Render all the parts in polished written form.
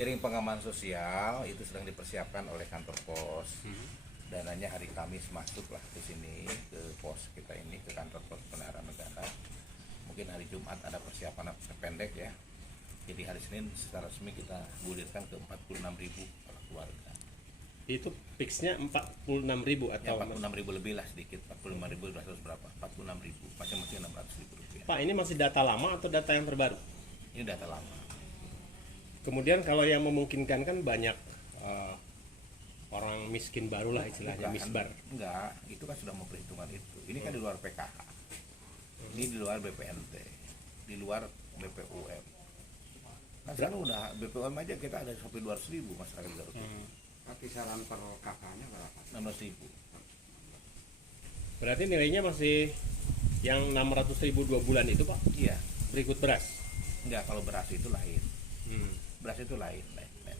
Sharing pengaman sosial itu sedang dipersiapkan oleh kantor pos. Dananya hari Kamis masuklah ke sini, ke pos kita ini, ke kantor pos Bendahara Negara. Mungkin hari Jumat ada persiapan pendek ya. Jadi hari Senin secara resmi kita gulirkan ke 46.000 keluarga. Itu fixnya 46.000 Ya, atau 46.000 lebih lah sedikit, 45.000 berapa? 46.000, masing-masing 600.000 rupiah. Pak, ini masih data lama atau data yang terbaru? Ini data lama. Kemudian kalau yang memungkinkan kan banyak orang miskin baru lah istilahnya, Bukan, misbar. enggak, itu kan sudah memperhitungkan itu. Ini kan di luar PKH, ini di luar BPNT, di luar BPUM. Kan sekarang udah BPUM aja kita ada sampai 200.000 masyarakat Garut. Kisaran per kakaknya berapa? 16.000. Berarti nilainya masih yang 600.000 2 bulan itu Pak, Iya, berikut beras. enggak, kalau beras itu lain. Beras itu lain.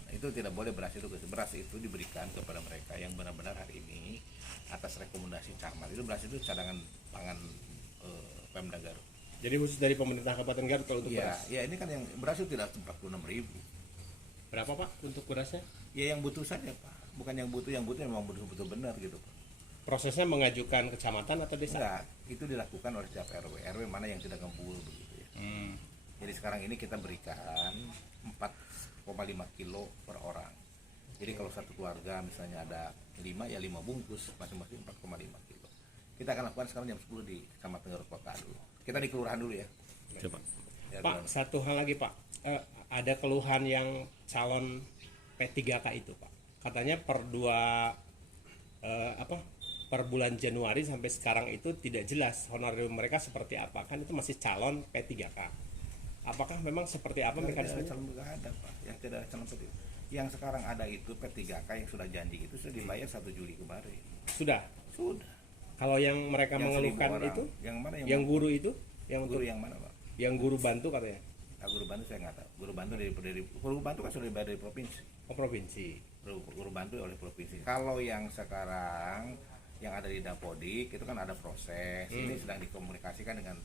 Itu tidak boleh beras itu diberikan kepada mereka yang benar-benar hari ini atas rekomendasi Camat. Itu beras itu cadangan pangan Pemda Garut. Jadi khusus dari pemerintah Kabupaten Garut kalau untuk Iya, beras. ya ini kan yang beras itu tidak 46.000. Berapa Pak untuk berasnya? Ya yang butuh saja Pak, bukan yang butuh memang betul-betul benar gitu Pak. Prosesnya mengajukan kecamatan atau desa? Enggak, itu dilakukan oleh setiap RW mana yang tidak ngembul begitu ya. Jadi sekarang ini kita berikan 4,5 kilo per orang. Jadi kalau satu keluarga misalnya ada 5 ya 5 bungkus, masing-masing 4,5 kilo. Kita akan lakukan sekarang jam 10 di Kecamatan Garut Kota dulu. Kita di kelurahan dulu ya. Coba. Ya, Pak, satu hal lagi Pak, ada keluhan yang calon P3K itu Pak. Katanya per bulan Januari sampai sekarang itu tidak jelas honorarium mereka seperti apa, kan itu masih calon P3K. Apakah memang seperti apa mekanismenya? Tidak ada Pak, yang tidak ada calon P3K. Yang sekarang ada itu P3K yang sudah janji itu sudah dibayar 1 Juli kemarin. Sudah. Kalau yang mereka Yang mengeluhkan 1.000 orang. itu, Yang mana yang guru itu, guru yang mana Pak? yang guru bantu katanya. Nah, guru bantu saya nggak tahu. Guru bantu kan sudah dibayar dari provinsi. Oh, provinsi. Guru bantu oleh provinsi. Kalau yang sekarang yang ada di Dapodik itu kan ada proses. Ini sedang dikomunikasikan dengan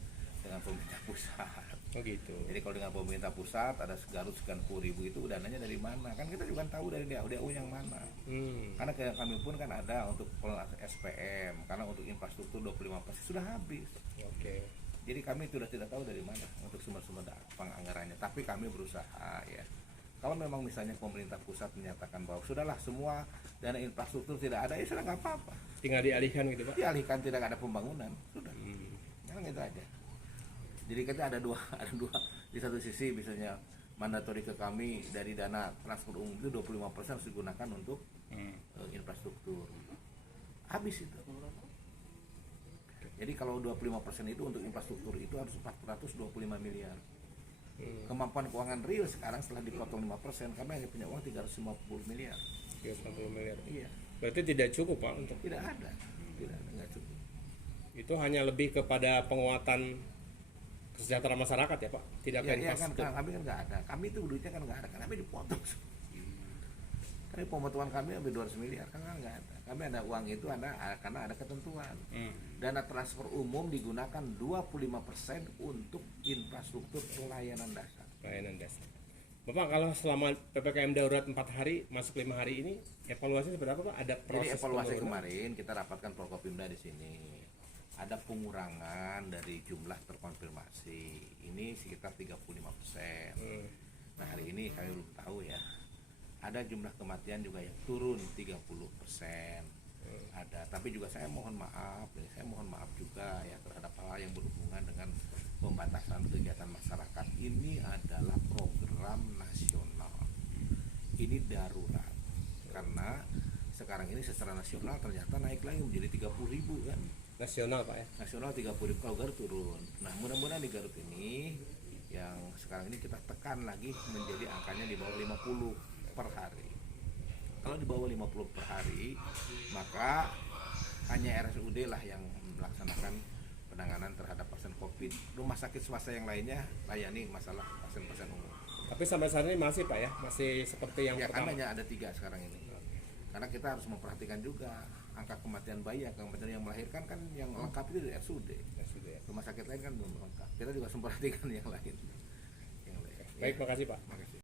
pemerintah pusat. Oh gitu. Jadi kalau dengan pemerintah pusat ada Garut sekian 10.000 itu dananya dari mana? Kan kita juga tahu dari DAU yang mana. Karena kami pun kan ada untuk SPM, karena untuk infrastruktur 25% sudah habis. Oke. Jadi kami sudah tidak tahu dari mana untuk sumber-sumber penganggarannya. Tapi kami berusaha ya. Kalau memang misalnya pemerintah pusat menyatakan bahwa sudahlah semua dana infrastruktur tidak ada, ya sudah nggak apa-apa. Tinggal dialihkan gitu Pak? Dialihkan, tidak ada pembangunan, sudah. Memang itu aja. Jadi kita ada dua di satu sisi misalnya mandatori ke kami dari dana transport umum itu 25% harus digunakan untuk infrastruktur. Habis itu. Jadi kalau 25% itu untuk infrastruktur itu harus 425 miliar. Kemampuan keuangan real sekarang setelah dipotong 5%, kami hanya punya uang 350 miliar. 350 miliar. Iya. Berarti tidak cukup Pak untuk Tidak ada, nggak cukup. itu, hanya lebih kepada penguatan kesejahteraan masyarakat ya Pak, tidak ke Ya infrastruktur. kan kami kan nggak ada, kami itu duitnya kan nggak ada, kan kami dipotong. Kami pemotongan kami lebih 200 miliar kan nggak ada. Kami ada uang itu ada karena ada ketentuan. Dana transfer umum digunakan 25% untuk infrastruktur pelayanan dasar. Pelayanan dasar. Bapak, kalau selama PPKM darurat 4 hari masuk 5 hari ini evaluasi seperti apa Pak? Ada Jadi proses evaluasi penurunan? kemarin kita rapatkan Forkopimda di sini. Ada pengurangan dari jumlah terkonfirmasi. Ini sekitar 35%. Nah, hari ini kami belum tahu ya. Ada jumlah kematian juga yang turun 30%. Ada, tapi juga saya mohon maaf juga ya terhadap hal yang berhubungan dengan pembatasan kegiatan masyarakat. Ini adalah program nasional. Ini darurat. Karena sekarang ini secara nasional ternyata naik lagi menjadi 30.000 kan. Nasional Pak ya? Nasional 30.000, kalau Garut turun. Nah, mudah-mudahan di Garut ini yang sekarang ini kita tekan lagi menjadi angkanya di bawah 50 per hari. Kalau di bawah 50 per hari, maka hanya RSUD lah yang melaksanakan penanganan terhadap pasien COVID. Rumah sakit swasta yang lainnya layani masalah pasien-pasien umum. Tapi sampai saat ini masih Pak ya? Masih seperti yang Ya kan pertama? hanya ada 3 sekarang ini. Karena kita harus memperhatikan juga angka kematian bayi, angka kematian yang melahirkan kan yang lengkap itu di RSUD. Rumah sakit lain kan belum lengkap. Kita juga harus memperhatikan yang lain. Baik, makasih Pak. Makasih.